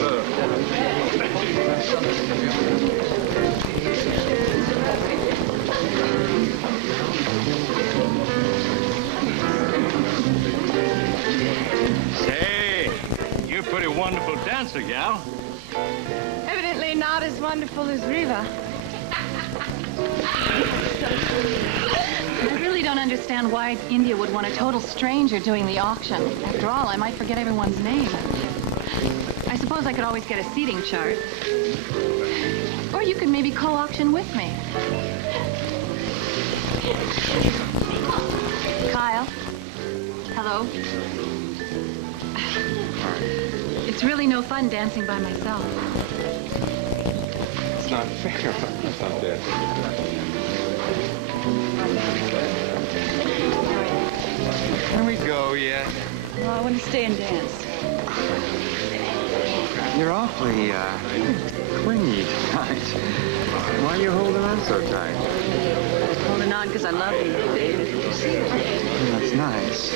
Say, you're a pretty wonderful dancer, gal. Evidently not as wonderful as Reva. I really don't understand why India would want a total stranger doing the auction. After all, I might forget everyone's name. I suppose I could always get a seating chart. Or you could maybe co-auction with me. Kyle? Hello? It's really no fun dancing by myself. It's not fair. It's not fair. Can we go yet? Well, I want to stay and dance. You're awfully, clingy tonight. Why are you holding on so tight? Holding on because I love you, David. That's nice.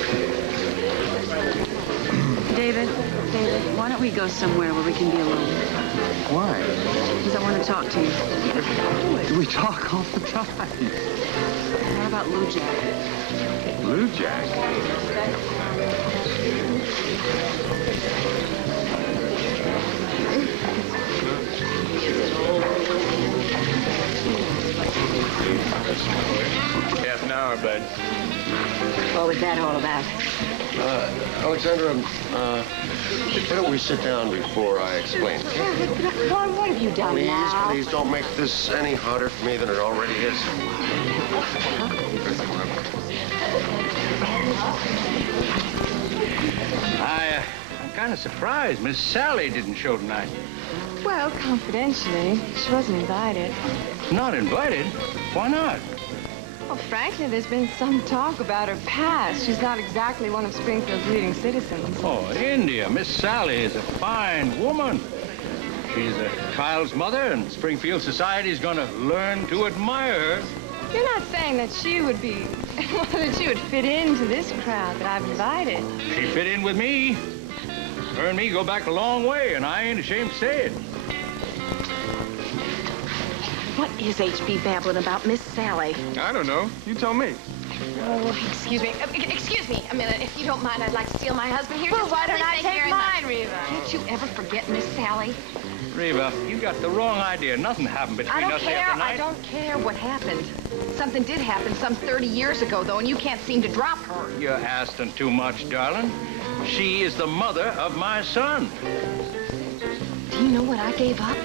David, why don't we go somewhere where we can be alone? Why? Because I want to talk to you. We talk all the time. How about Lou Jack? Blue Jack? Half an hour, bud. What was that all about? Alexandra, why don't we sit down before I explain? Well, what have you done now? Please don't make this any harder for me than it already is. I'm kind of surprised Miss Sally didn't show tonight. Well, confidentially, she wasn't invited. Not invited? Why not? Well, frankly, there's been some talk about her past. She's not exactly one of Springfield's leading citizens. Oh, India, Miss Sally is a fine woman. She's a child's mother, and Springfield society's gonna learn to admire her. You're not saying that she would be, well, that she would fit into this crowd that I've invited. She fit in with me. Her and me go back a long way, and I ain't ashamed to say it. What is H.B. babbling about Miss Sally? I don't know. You tell me. Oh, excuse me. Excuse me a minute. If you don't mind, I'd like to steal my husband here. Well, why don't I take mine, Reva? Can't you ever forget Miss Sally? Reva, you got the wrong idea. Nothing happened between us the other night. I don't care what happened. Something did happen some 30 years ago, though, and you can't seem to drop her. You're asking too much, darling. She is the mother of my son. Do you know what I gave up?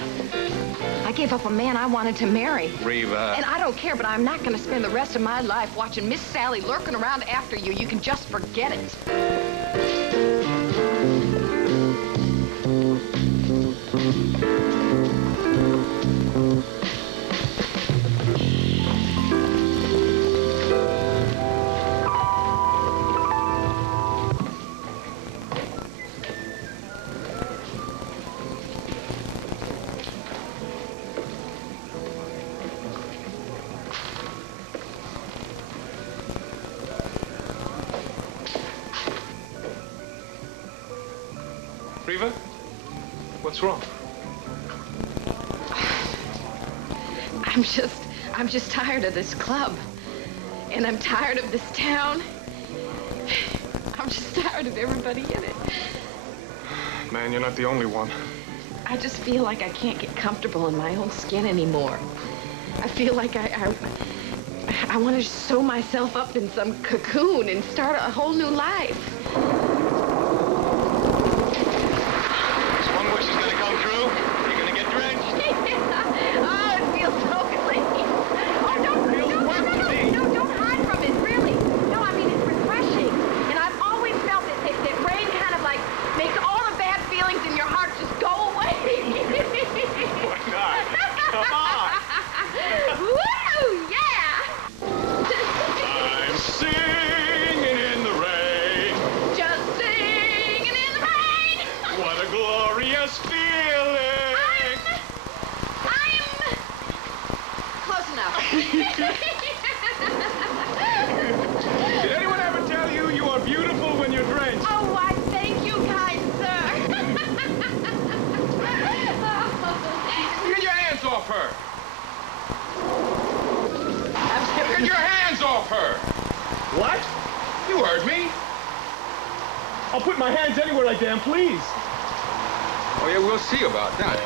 I gave up a man I wanted to marry. Reva. And I don't care, but I'm not going to spend the rest of my life watching Miss Sally lurking around after you. You can just forget it. Reva? What's wrong? I'm just tired of this club. And I'm tired of this town. I'm just tired of everybody in it. Man, you're not the only one. I just feel like I can't get comfortable in my own skin anymore. I feel like I want to sew myself up in some cocoon and start a whole new life. Did anyone ever tell you you are beautiful when you're drenched? Oh, why, thank you, kind sir. I'll put my hands anywhere I damn please. Oh, yeah, we'll see about that.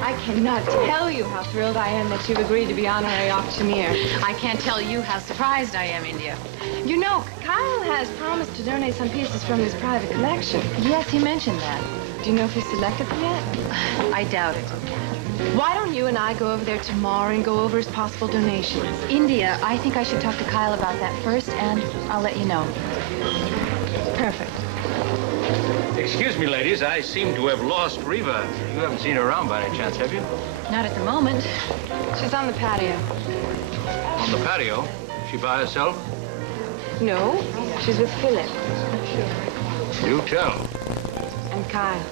I cannot tell you how thrilled I am that you've agreed to be honorary auctioneer. I can't tell you how surprised I am, India. You know, Kyle has promised to donate some pieces from his private collection. Yes, he mentioned that. Do you know if he's selected them yet? I doubt it. Why don't you and I go over there tomorrow and go over his possible donations? India, I think I should talk to Kyle about that first, and I'll let you know. Perfect. Excuse me, ladies. I seem to have lost Reva. You haven't seen her around by any chance, have you? Not at the moment. She's on the patio. On the patio? She by herself? No, she's with Phillip. Do tell. And Kyle.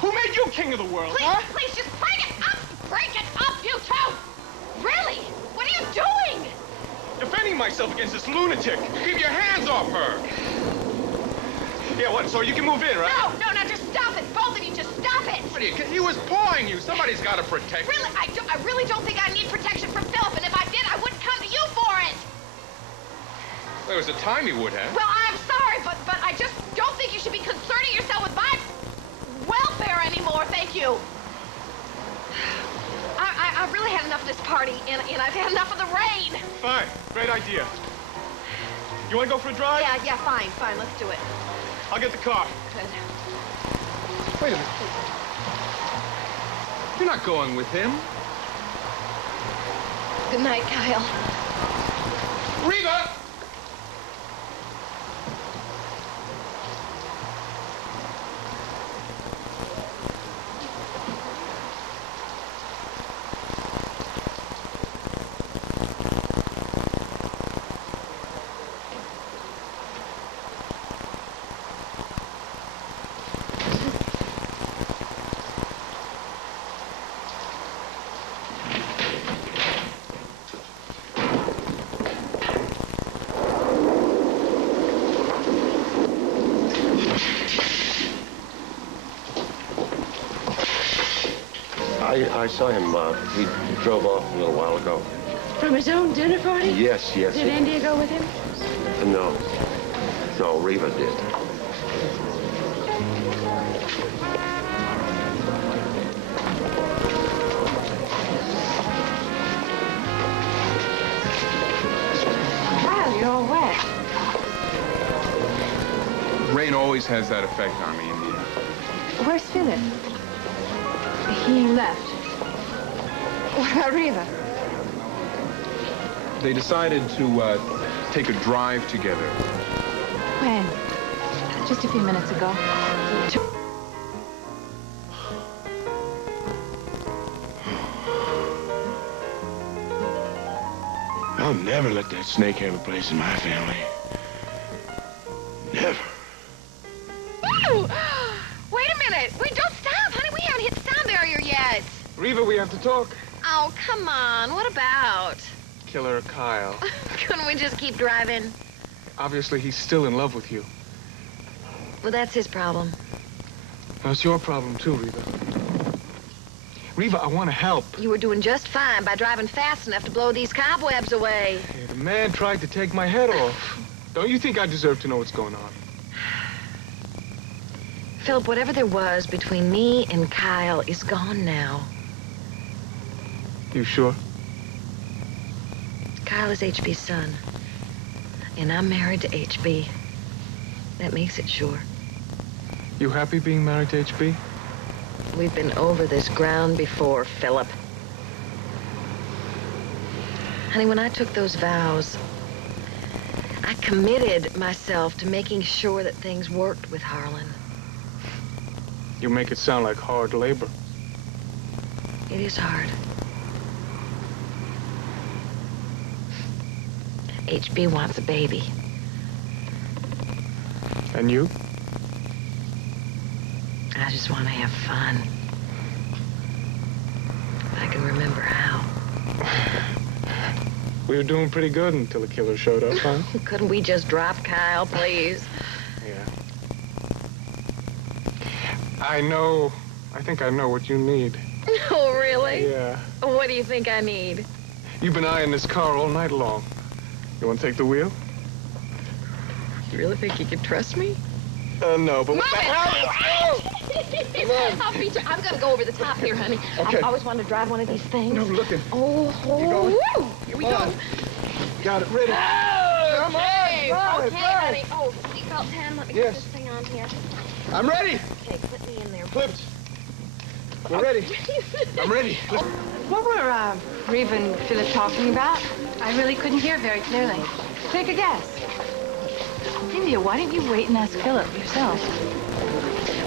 Who made you king of the world, huh? Please, just break it up! Break it up, you two! Really? What are you doing? Defending myself against this lunatic. Keep your hands off her. Yeah, what, so you can move in, right? No, just stop it! Both of you, just stop it! What are you, he was pawing you. Somebody's got to protect you. Really, I really don't think I need protection from Phillip, and if I did, I wouldn't come to you for it! There was a time you would have. Well, I'm sorry, but I just don't think you should be concerning yourself with my welfare anymore, thank you. I've really had enough of this party, and I've had enough of the rain. Fine, great idea. You want to go for a drive? Yeah, fine, let's do it. I'll get the car. Good. Wait a minute. You're not going with him. Good night, Kyle. Reva! I saw him. He drove off a little while ago. From his own dinner party? Yes. Did India go with him? No. No, Reva did. Kyle, you're all wet. Rain always has that effect on me, India. Where's Phillip? He left. What about Reva? They decided to take a drive together. When? Just a few minutes ago. I'll never let that snake have a place in my family. Never. Whoa! Wait a minute! Wait, don't stop, honey. We haven't hit the sound barrier yet. Reva, we have to talk. Oh, come on. What about? Killer Kyle. Couldn't we just keep driving? Obviously, he's still in love with you. Well, that's his problem. That's your problem, too, Reva. Reva, I want to help. You were doing just fine by driving fast enough to blow these cobwebs away. Hey, the man tried to take my head off. Don't you think I deserve to know what's going on? Philip, whatever there was between me and Kyle is gone now. You sure? Kyle is HB's son. And I'm married to HB. That makes it sure. You happy being married to HB? We've been over this ground before, Philip. Honey, when I took those vows, I committed myself to making sure that things worked with Harlan. You make it sound like hard labor. It is hard. HB wants a baby. And you? I just want to have fun. If I can remember how. We were doing pretty good until the killer showed up, huh? Couldn't we just drop Kyle, please? Yeah. I think I know what you need. Oh, really? Yeah. What do you think I need? You've been eyeing this car all night long. You want to take the wheel? You really think you can trust me? No, but what the hell? I'll beat you. I'm gonna go over the top here, honey. Okay. I've always wanted to drive one of these things. No, looking. Oh, woo! Here we go. Got it ready. Come on, Okay, drive, honey. Oh, seatbelt 10. Let me get Yes. this thing on here. I'm ready. Okay, put me in there. Flipped. We're ready. I'm ready. What were Reva and Phillip talking about? I really couldn't hear very clearly. Take a guess. India, why didn't you wait and ask Philip yourself?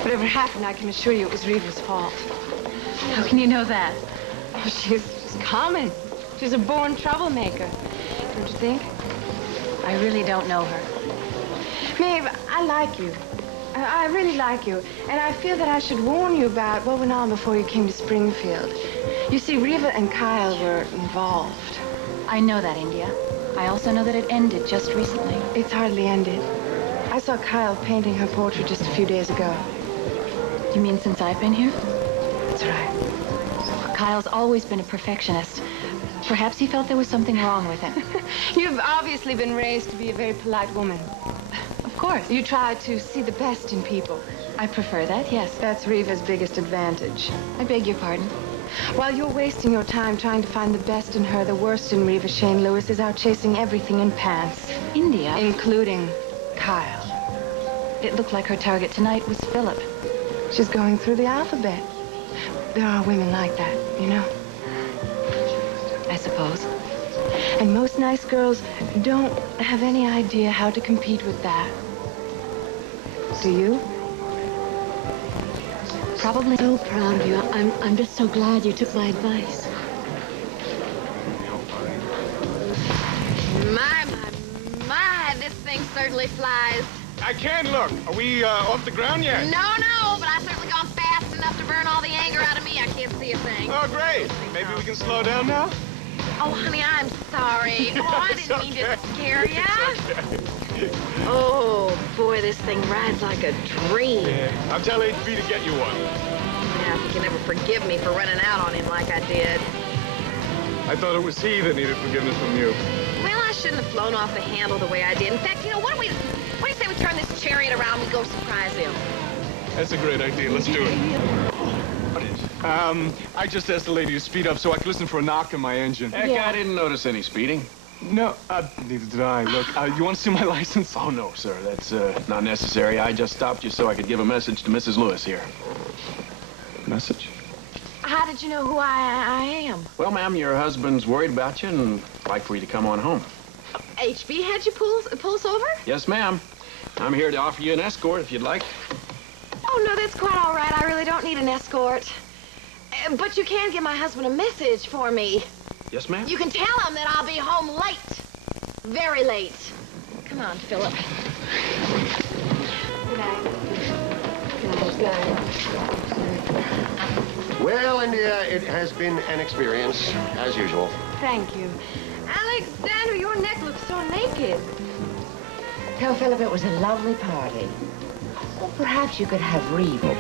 Whatever happened, I can assure you it was Reva's fault. How can you know that? Oh, she's common. She's a born troublemaker. Don't you think? I really don't know her. Maeve, I like you. I really like you. And I feel that I should warn you about what went on before you came to Springfield. You see, Reva and Kyle were involved. I know that, India. I also know that it ended just recently. It's hardly ended. I saw Kyle painting her portrait just a few days ago. You mean since I've been here? That's right. Kyle's always been a perfectionist. Perhaps he felt there was something wrong with him. You've obviously been raised to be a very polite woman. Of course. You try to see the best in people. I prefer that, yes. That's Reva's biggest advantage. I beg your pardon. While you're wasting your time trying to find the best in her, the worst in Reva, Shane Lewis is out chasing everything in pants. India? Including Kyle. It looked like her target tonight was Philip. She's going through the alphabet. There are women like that, you know? I suppose. And most nice girls don't have any idea how to compete with that. Do you? Probably. So proud of you. I'm just so glad you took my advice. My, this thing certainly flies. I can't look. Are we off the ground yet? No, but I've certainly gone fast enough to burn all the anger out of me. I can't see a thing. Oh, great. Maybe we can slow down now? Oh, honey, I'm sorry. Oh, I It's didn't mean to okay. scare ya. It's okay. Oh, boy, this thing rides like a dream. Yeah. I'll tell HB to get you one. Yeah, he can never forgive me for running out on him like I did. I thought it was he that needed forgiveness from you. Well, I shouldn't have flown off the handle the way I did. In fact, you know, what do you say we turn this chariot around and go surprise him? That's a great idea. Let's do it. What is? I just asked the lady to speed up so I could listen for a knock in my engine. Heck, I didn't notice any speeding. No, neither did I. Look, you want to see my license? Oh, no, sir. That's not necessary. I just stopped you so I could give a message to Mrs. Lewis here. Message? How did you know who I am? Well, ma'am, your husband's worried about you and would like for you to come on home. HB had you pull us over? Yes, ma'am. I'm here to offer you an escort if you'd like. Oh, no, that's quite all right. I really don't need an escort. But you can give my husband a message for me. Yes, ma'am? You can tell him that I'll be home late. Very late. Come on, Philip. Good night. Good night. Well, India, it has been an experience, as usual. Thank you. Alexander, your neck looks so naked. Tell Philip it was a lovely party. Well, perhaps you could have Reva.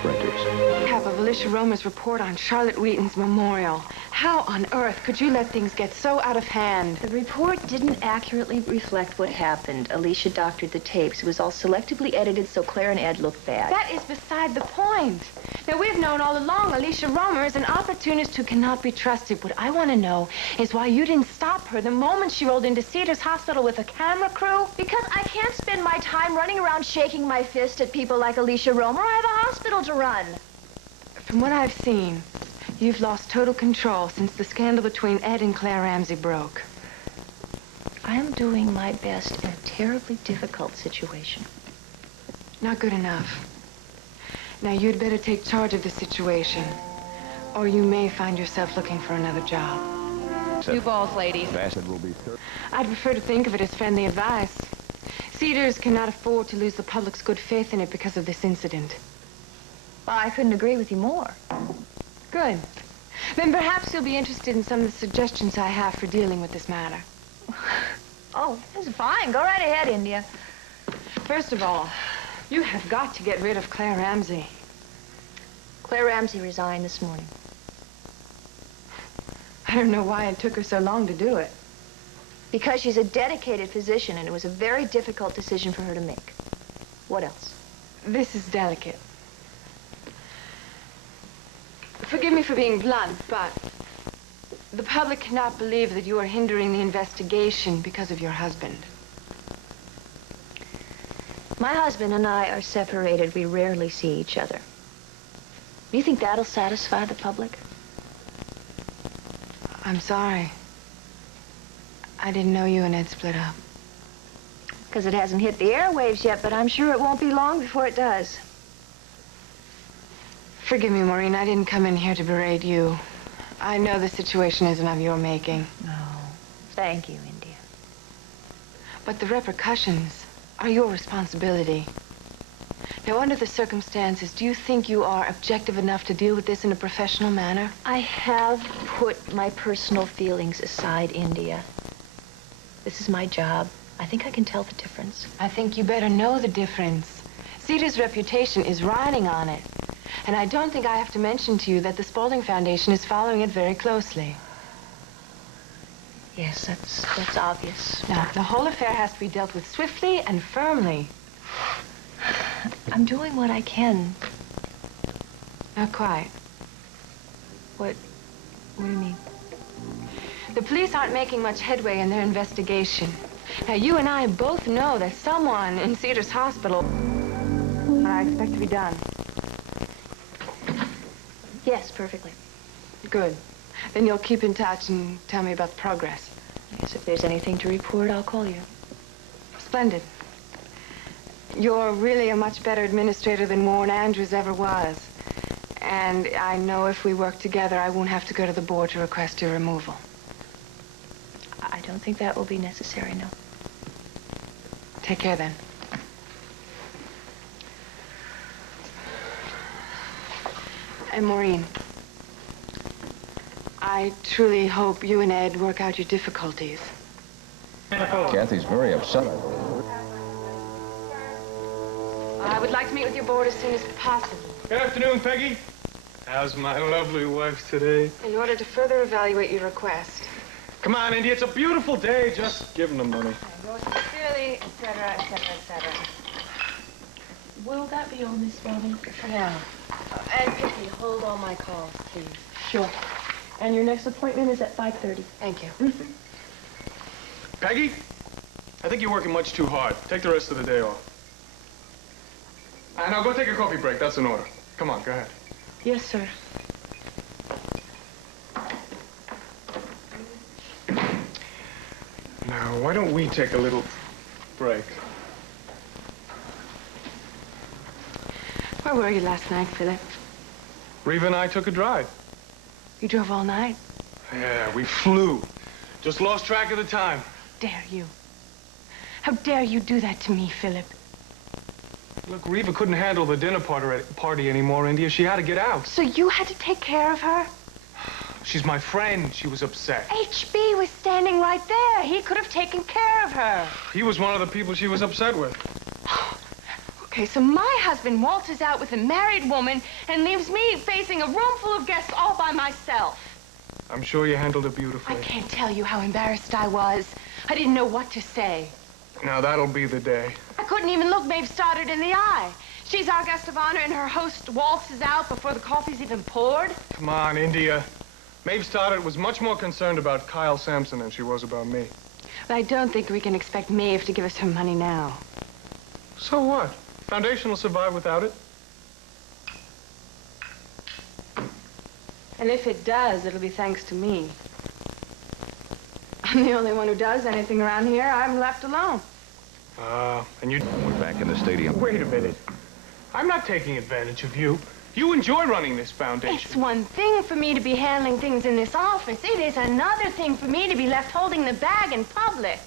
Have of Alicia Romer's report on Charlotte Wheaton's memorial. How on earth could you let things get so out of hand? The report didn't accurately reflect what happened. Alicia doctored the tapes. It was all selectively edited so Claire and Ed looked bad. That is beside the point. Now, we've known all along Alicia Romer is an opportunist who cannot be trusted. What I want to know is why you didn't stop her the moment she rolled into Cedars Hospital with a camera crew. Because I can't spend my time running around shaking my fist at people like Alicia Romer. I have a hospital to run. From what I've seen, you've lost total control since the scandal between Ed and Claire Ramsey broke. I am doing my best in a terribly difficult situation. Not good enough. Now, you'd better take charge of the situation, or you may find yourself looking for another job. You both, ladies. I'd prefer to think of it as friendly advice. Cedars cannot afford to lose the public's good faith in it because of this incident. Well, I couldn't agree with you more. Good. Then perhaps you'll be interested in some of the suggestions I have for dealing with this matter. Oh, that's fine. Go right ahead, India. First of all, you have got to get rid of Claire Ramsey. Claire Ramsey resigned this morning. I don't know why it took her so long to do it. Because she's a dedicated physician, and it was a very difficult decision for her to make. What else? This is delicate. Forgive me for being blunt, but the public cannot believe that you are hindering the investigation because of your husband. My husband and I are separated. We rarely see each other. Do you think that'll satisfy the public? I'm sorry. I didn't know you and Ed split up. Because it hasn't hit the airwaves yet, but I'm sure it won't be long before it does. Forgive me, Maureen. I didn't come in here to berate you. I know the situation isn't of your making. No. Thank you, India. But the repercussions are your responsibility. Now, under the circumstances, do you think you are objective enough to deal with this in a professional manner? I have put my personal feelings aside, India. This is my job. I think I can tell the difference. I think you better know the difference. Cedar's reputation is riding on it. And I don't think I have to mention to you that the Spaulding Foundation is following it very closely. Yes, that's obvious. Now, the whole affair has to be dealt with swiftly and firmly. I'm doing what I can. Not quite. What do you mean? The police aren't making much headway in their investigation. Now, you and I both know that someone in Cedar's hospital... What I expect to be done. Yes, perfectly. Good. Then you'll keep in touch and tell me about the progress. Yes, if there's anything to report, I'll call you. Splendid. You're really a much better administrator than Warren Andrews ever was. And I know if we work together, I won't have to go to the board to request your removal. I don't think that will be necessary, no. Take care, then. And Maureen, I truly hope you and Ed work out your difficulties. Kathy's very upset. I would like to meet with your board as soon as possible. Good afternoon, Peggy. How's my lovely wife today? In order to further evaluate your request. Come on, Indy, it's a beautiful day. Just give him the money. Yours sincerely, etc., etc., etc. Will that be all, Miss Spaulding? For now. And Pippi, hold all my calls, please. Sure. And your next appointment is at 5:30. Thank you. Peggy, I think you're working much too hard. Take the rest of the day off. Now go take a coffee break. That's an order. Come on, go ahead. Yes, sir. Now, why don't we take a little break? Where were you last night, Philip? Reva and I took a drive. You drove all night? Yeah, we flew. Just lost track of the time. Dare you? How dare you do that to me, Philip? Look, Reva couldn't handle the dinner party anymore, India. She had to get out. So you had to take care of her? She's my friend. She was upset. HB was standing right there. He could have taken care of her. He was one of the people she was upset with. Okay, so my husband waltzes out with a married woman and leaves me facing a room full of guests all by myself. I'm sure you handled it beautifully. I can't tell you how embarrassed I was. I didn't know what to say. Now, that'll be the day. I couldn't even look Maeve Stoddard in the eye. She's our guest of honor, and her host waltzes out before the coffee's even poured. Come on, India. Maeve Stoddard was much more concerned about Kyle Sampson than she was about me. But I don't think we can expect Maeve to give us her money now. So what? Foundation will survive without it. And if it does, it'll be thanks to me. I'm the only one who does anything around here. I'm left alone. And you... We're back in the stadium. Wait a minute. I'm not taking advantage of you. You enjoy running this foundation. It's one thing for me to be handling things in this office. It is another thing for me to be left holding the bag in public.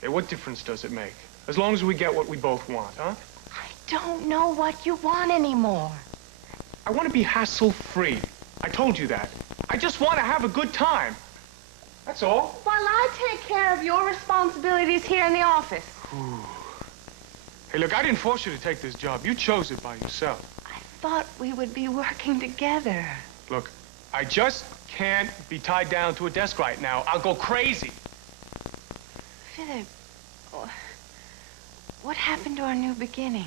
Hey, what difference does it make? As long as we get what we both want, huh? I don't know what you want anymore. I want to be hassle-free. I told you that. I just want to have a good time. That's all. While I take care of your responsibilities here in the office. Ooh. Hey, look, I didn't force you to take this job. You chose it by yourself. I thought we would be working together. Look, I just can't be tied down to a desk right now. I'll go crazy. Philip, what happened to our new beginning?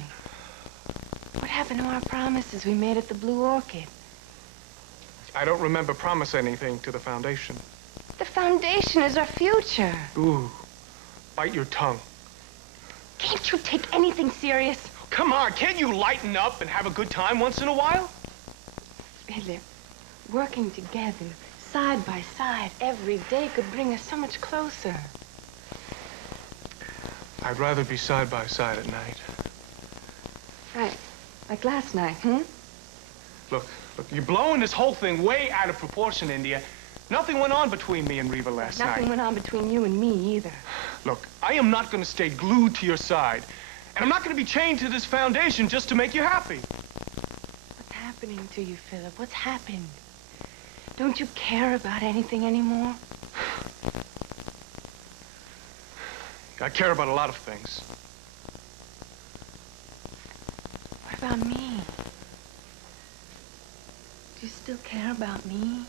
What happened to our promises we made at the Blue Orchid? I don't remember promising anything to the Foundation. The Foundation is our future. Ooh, bite your tongue. Can't you take anything serious? Come on, can't you lighten up and have a good time once in a while? Philip, working together, side by side, every day could bring us so much closer. I'd rather be side by side at night. Right, like last night, hmm? Look, you're blowing this whole thing way out of proportion, India. Nothing went on between me and Reva last night. Nothing went on between you and me either. Look, I am not going to stay glued to your side. And I'm not going to be chained to this Foundation just to make you happy. What's happening to you, Philip? What's happened? Don't you care about anything anymore? I care about a lot of things. What about me? Do you still care about me?